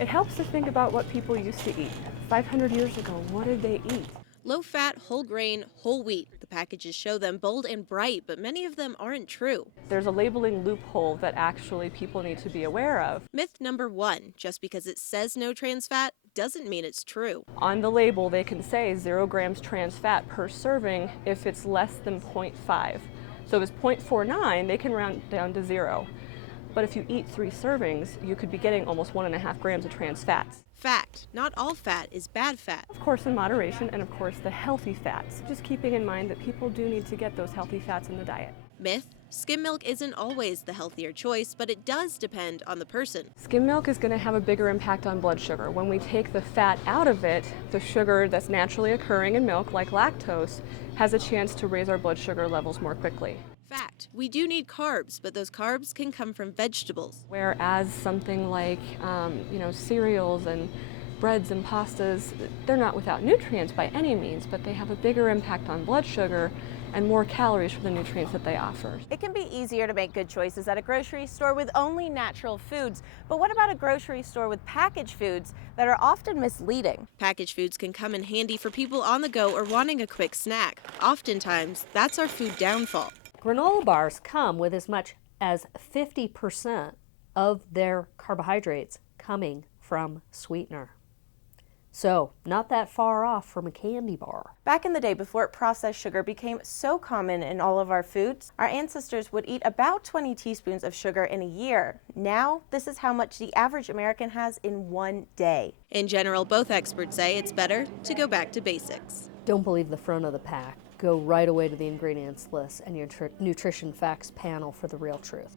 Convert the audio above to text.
It helps to think about what people used to eat. 500 years ago, what did they eat? Low-fat, whole grain, whole wheat. The packages show them bold and bright, but many of them aren't true. There's a labeling loophole that actually people need to be aware of. Myth number 1, just because it says no trans fat doesn't mean it's true. On the label, they can say 0 grams trans fat per serving if it's less than 0.5. So if it's 0.49, they can round down to 0. But if you eat 3 servings, you could be getting almost 1.5 grams of trans fats. Fact, not all fat is bad fat. Of course, in moderation, and of course, the healthy fats. Just keeping in mind that people do need to get those healthy fats in the diet. Myth, skim milk isn't always the healthier choice, but it does depend on the person. Skim milk is going to have a bigger impact on blood sugar. When we take the fat out of it, the sugar that's naturally occurring in milk, like lactose, has a chance to raise our blood sugar levels more quickly. Fact, we do need carbs, but those carbs can come from vegetables. Whereas something like, cereals and breads and pastas, they're not without nutrients by any means, but they have a bigger impact on blood sugar and more calories for the nutrients that they offer. It can be easier to make good choices at a grocery store with only natural foods, but what about a grocery store with packaged foods that are often misleading? Packaged foods can come in handy for people on the go or wanting a quick snack. Oftentimes, that's our food downfall. Granola bars come with as much as 50% of their carbohydrates coming from sweetener. So, not that far off from a candy bar. Back in the day, before processed sugar became so common in all of our foods, our ancestors would eat about 20 teaspoons of sugar in a year. Now, this is how much the average American has in one day. In general, both experts say it's better to go back to basics. Don't believe the front of the pack. Go right away to the ingredients list and your nutrition facts panel for the real truth.